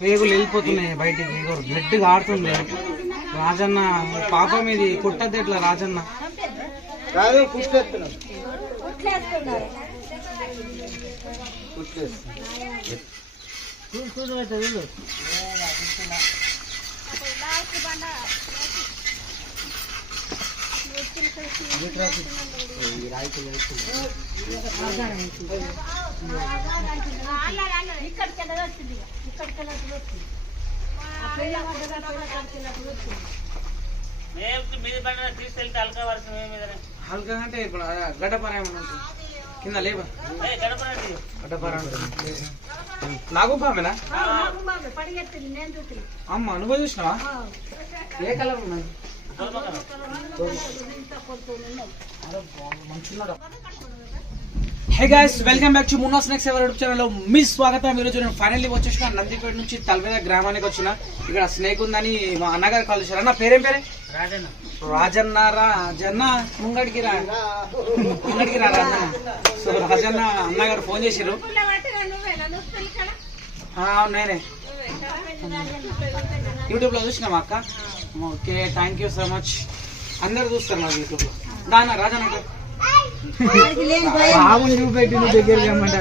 పేగులు వెళ్ళిపోతున్నాయి బయటికి, బ్లడ్ కారుతుంది. రాజన్న పాప మీది కుట్టద్దు ఎట్లా రాజన్న? హల్కా అంటే ఇప్పుడు గడ్డపార ఏమన్నా కింద లేబా గడ్డపార నాగుపామేనా? అమ్మ నువ్వు చూసినావా? ఏ కలర్ ఉన్నది? Hey guys, welcome back to Munna snacks ever YouTube channel లో మీ స్వాగతం. ఈరోజు నేను ఫైనల్లీ వచ్చేసిన నందిపేట నుంచి తల్వేద గ్రామానికి వచ్చిన. ఇక్కడ స్నేక్ ఉందని మా అన్నగారు కాల్ చేశారు. అన్న పేరేం పేరే? రాజన్న. రాజన్న రాజన్న ముంగడికి రా, ముంగడికి రా రాజన్న. సో రాజన్న అన్నగారు ఫోన్ చేసిర్రు. నేనే యూట్యూబ్ లో చూసినామా అక్క? Okay, thank you so much. అందరు చూస్తారు నాకు యూట్యూబ్ లో. దానా రాజన్న బాబుని చూపెట్టి నువ్వు దగ్గరికి రమ్మంటే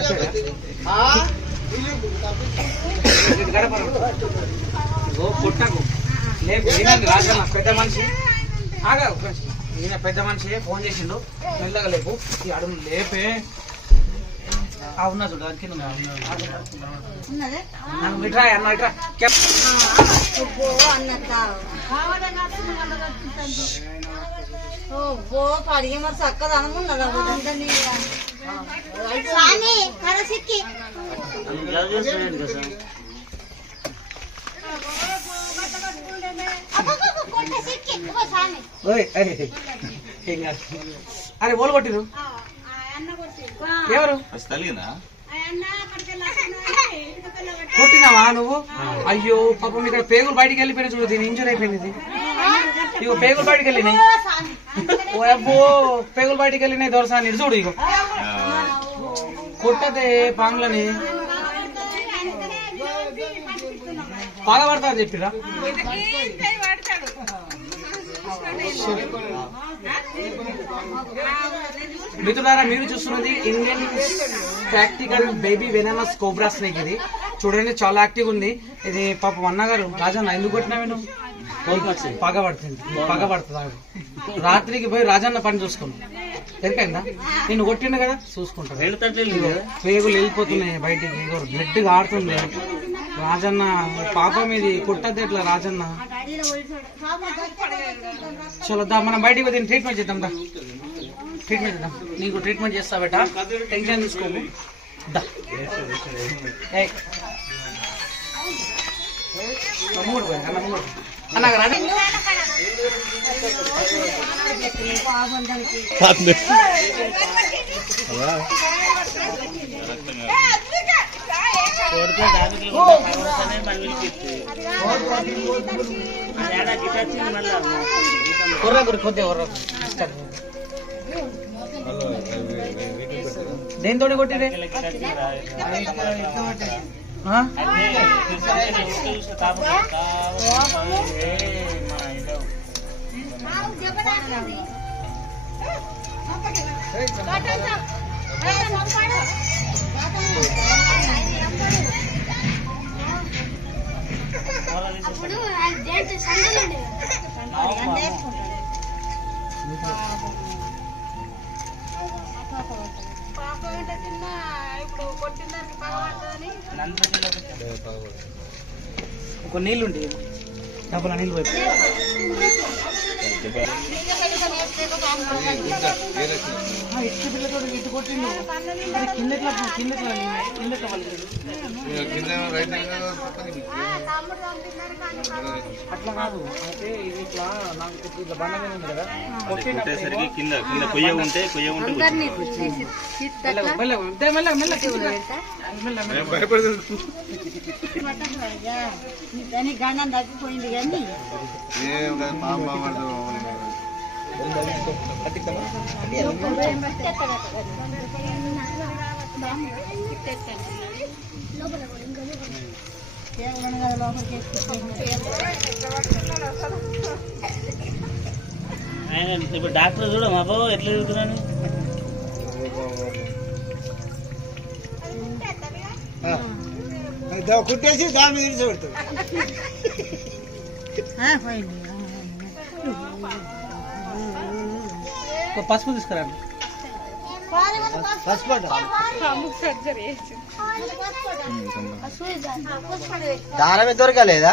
పుట్టకు లేపు. రాజన్న పెద్ద మనిషి, ఆగా ఈయన పెద్ద మనిషి ఫోన్ చేసిండు. మెల్లగా లేపు, ఈ అడుగు లేపే. ఉన్నా చూడు దానికి ఇట్రా అన్న, ఇట్రా. పడిగే మరి చక్కగా అనుకున్నదా అరే బోల్ కొట్టిరు ఎవరు? కొట్టినావా నువ్వు? అయ్యో పాపం, ఇక్కడ పేగులు బయటికి వెళ్ళిపోయినా చూడు. దీని ఇంజూర్ అయిపోయింది. ఇగో పేగులు బయటికి వెళ్ళినాయి. ఓ అబ్బో, పేగులు బయటికి వెళ్ళినాయి. దొరసాని చూడు. ఇగో కొట్టదే పాములని పగబడతా అని చెప్పిరా. మిత్రులారా, మీరు చూస్తున్నది Indian practical baby venomous cobra snake. ఇది చూడండి, చాలా యాక్టివ్ ఉంది. ఇది పాపం అన్నగారు. రాజన్న ఎందుకు కొట్టినావు నువ్వు? పగబడుతుంది, పగబడుతుంది. రాత్రికి పోయి రాజన్న పని చూసుకున్నావు. ఎరికైందా? నేను కొట్టిండు కదా, చూసుకుంటాను. పేగులు వెళ్ళిపోతున్నాయి బయటికి, బ్లడ్ కారుతుంది. రాజన్న పాప మీది కుట్టద్దు ఎట్లా రాజన్న? చలో దా, మనం బయటికి పోయి ట్రీట్మెంట్ చేద్దాం. దా ట్రీట్మెంట్ చేద్దాం. నీకు ట్రీట్మెంట్ చేస్తా బేట, టెన్షన్ తీసుకోము. దా మూడు పోయి అన్న, మూడు అన్నగా రాజు. దేంతో కొట్టిరే? ఒక నీళ్ళు ఉంటాయి, డబ్బుల నీళ్ళు పోయి ఇటు పిల్లతో ఇటు కొట్టిండు. కిందట్లా కిందట్లా కిందట్లా అట్లా కాదు. అయితే ఇది ఇట్లా నాకు ఇట్లా బండ మీద ఉంది కదా, కొట్టేసరికి కింద కింద కొయ్య ఉంటే గండం తగ్గిపోయింది కానీ ఇప్పుడు డాక్టర్ చూడ మా బాబు ఎట్లా తిరుగుతున్నాను. కుట్టేసి దాని మీద ఇడిచి పెడతాడు. పసుపు తీసుకురండి. దానమే దొరకలేదా?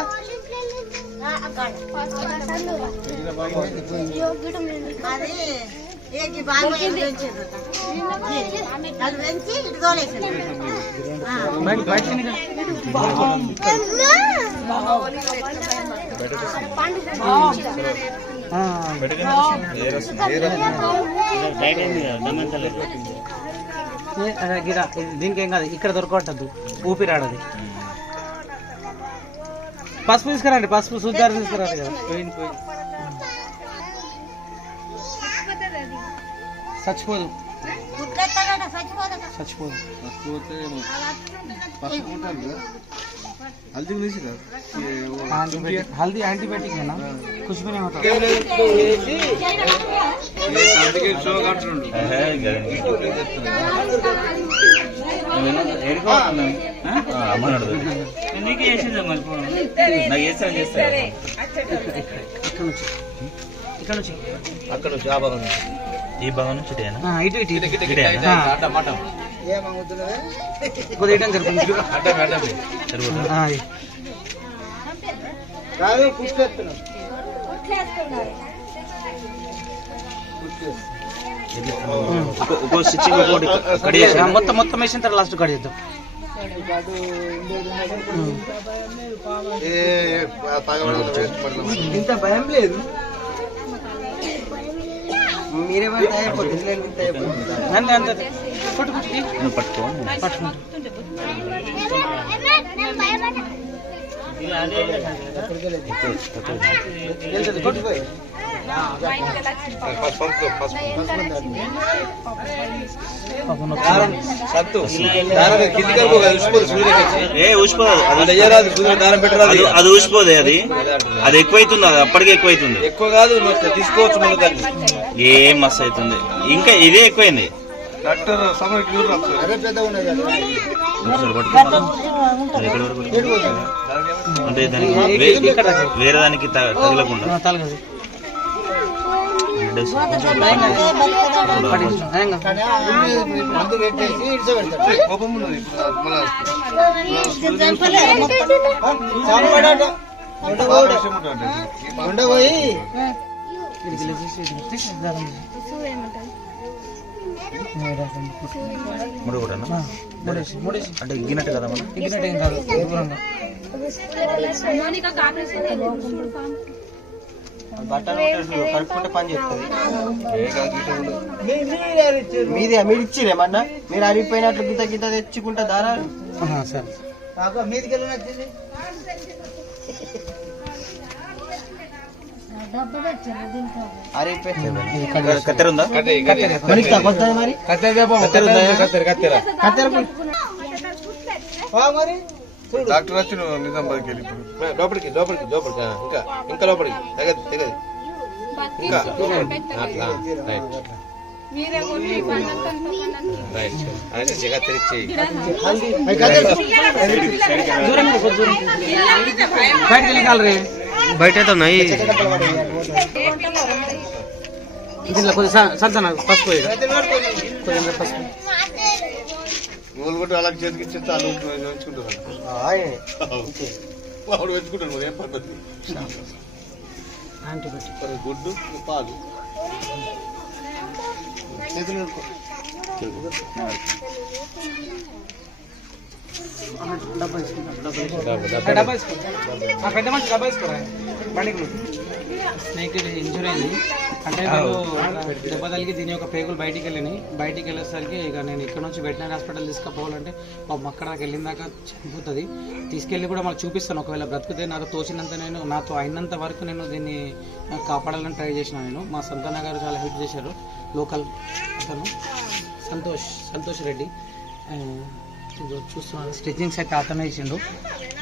దీనికి ఏం కాదు, ఇక్కడ దొరకవట్టద్దు, ఊపిరాడది. పసుపు తీసుకురండి, పసుపు శుద్ధారు తీసుకురండి కదా. చచ్చిపోదు, చచ్చిపోదు. हल्दी एंटीबायोटिक है ना, कुछ भी नहीं होता. ఈ భాగం నుంచి ఇటు కొద్దిగా జరుగుతుంది. మొత్తం వేసిన తర్వాత లాస్ట్ కట్ చేద్దాం. ఇంత భయం లేదు, మీరే అంతే అంతే పట్టుకుంటా. అది ఊసిపోదు, అది ఎక్కువైతుంది, అది అప్పటికే ఎక్కువైతుంది. ఎక్కువ కాదు, తీసుకోవచ్చు మళ్ళీ దాన్ని. ఏం మస్తు అవుతుంది, ఇంకా ఇదే ఎక్కువైంది. డాక్టర్ అంటే దానికి వేరే దానికి తగలకుండా మందు పెట్టేసి కోపం ఉన్నది. ఉండబోయి ముడి కూడా అంటే ఇగ్గినట్టు కదా, మనం ఇగ్గినట్టు ఏం కాదు, దూరంగా బట్టలు కడుక్కుంటే పని చేస్తుంది. మీరు ఇచ్చిరేమన్నా, మీరు అరిగిపోయినట్లు గిత గిత తెచ్చుకుంటా దారాలు. సరే మీదికి వెళ్ళి నచ్చింది. కత్తెర ఉందా? మరి డాక్టర్ వచ్చి నిజామాబాద్కి వెళ్ళి లోపలికి లోపలికి లోపలికి ఇంకా ఇంకా లోపలికి తెగదు తెగదు ఇంకా బయట ఉన్నాయి. దీంట్లో కొద్దిగా సల్తాను పసుపు పసుపు నూలు కొట్టి అలా చేతికి ఇచ్చి చాలు పెంచుకుంటారు. ఆవిడ పెంచుకుంటాను మరి ఏం పద్ధతి. గుడ్డు పాలు చేతులు డబ్బా వేసుకో, పెద్ద మనిషి డబ్బా వేసుకోరా బండికి. స్నేక్ ఇంజురీ అయింది అంటే దెబ్బ తగిలి దీని యొక్క పేగులు బయటికి వెళ్ళినాయి. బయటికి వెళ్ళేసరికి ఇక నేను ఇక్కడ నుంచి వెటనరీ హాస్పిటల్ తీసుకుపోవాలంటే అక్కడ దాకా వెళ్ళిన దాకా చనిపోతుంది. తీసుకెళ్ళి కూడా మాకు చూపిస్తాను, ఒకవేళ బ్రతికితే నాకు తోచినంత నేను నాతో అయినంత వరకు నేను దీన్ని కాపాడాలని ట్రై చేసిన. నేను మా సంతాన గారు చాలా హెల్ప్ చేశారు, లోకల్ అతను సంతోష్ రెడ్డి. ఇదిగో చూస్తున్నాను స్టిచ్చింగ్స్ అయితే అతనే ఇచ్చిండు.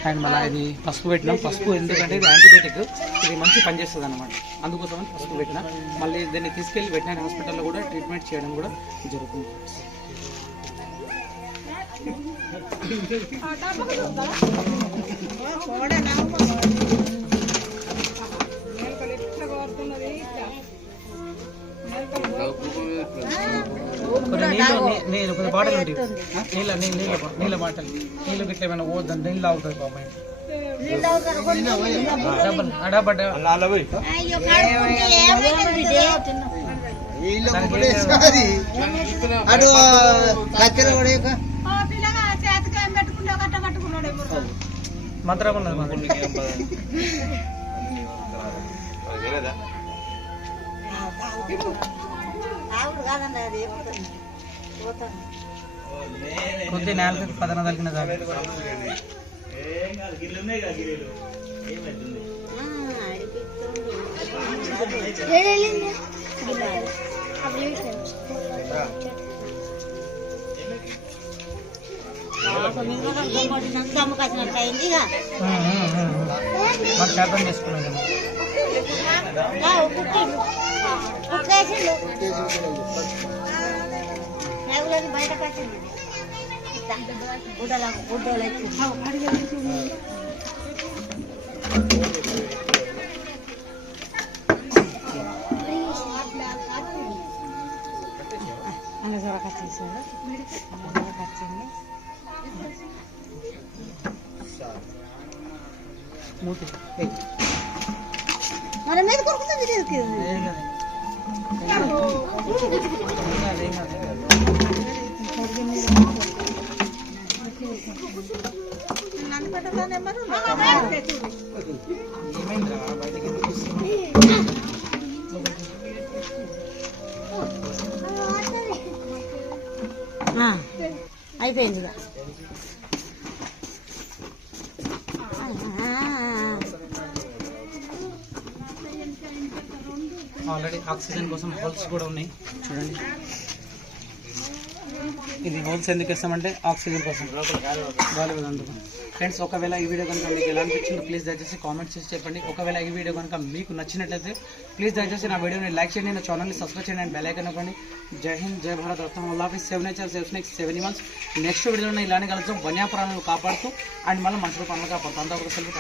అండ్ మళ్ళీ ఇది పసుపు పెట్టినాం. పసుపు ఎందుకంటే ఇది యాంటీబయాటిక్, ఇది మంచి పనిచేస్తుంది అనమాట, అందుకోసమని పసుపు పెట్టిన. మళ్ళీ దీన్ని తీసుకెళ్ళి వెటనరీ హాస్పిటల్లో కూడా ట్రీట్మెంట్ చేయడం కూడా జరుగుతుంది. నీళ్ళు కొద్దిగా బాటలు ఉంటాయి, నీళ్ళ బాటలు, నీళ్ళు గిట్ల ఏమైనా పోద్దని నీళ్ళు అవుతుంది పాపం. అటు కచ్చెర మంత్రం ఉన్నది మాకు. కొద్ది నేలకి పదన తగ్గిన అయింది మాకు శాతం చేసుకున్నాం. బయటకు వచ్చింది గుడ్డల గుడ్డలు మన మీద కొడుకుతుంది. అయిపోయింది. ఆల్రెడీ ఆక్సిజన్ కోసం హోల్స్ కూడా ఉన్నాయి చూడండి. ఇది హోల్స్ ఎందుకు ఇస్తామంటే ఆక్సిజన్ కోసం, గాలి అందుకు. ఫ్రెండ్స్, ఒకవేళ ఈ వీడియో కనుక మీకు ఎలా అనిపించిందో ప్లీజ్ దయచేసి కామెంట్ చేసి చెప్పండి. ఒకవేళ ఈ వీడియో కనుక మీకు నచ్చినట్లయితే ప్లీజ్ దయచేసి నా వీడియోని లైక్ చేయండి, నా ఛానల్ని సబ్స్క్రైబ్ చేయండి అండ్ బెల్ ఐకాన్ నొక్కండి. జై హింద్, జై భారత్, రత్నం ఆఫీస్ 7 నేచర్ 7 మంత్స్. నెక్స్ట్ వీడియోలో ఇలానే కలుద్దాం. వన్యప్రాణాలను కాపాడుతూ అండ్ మళ్ళీ మనుషుల పనులు కాపాడుతూ. అంతవరకు సెలవు.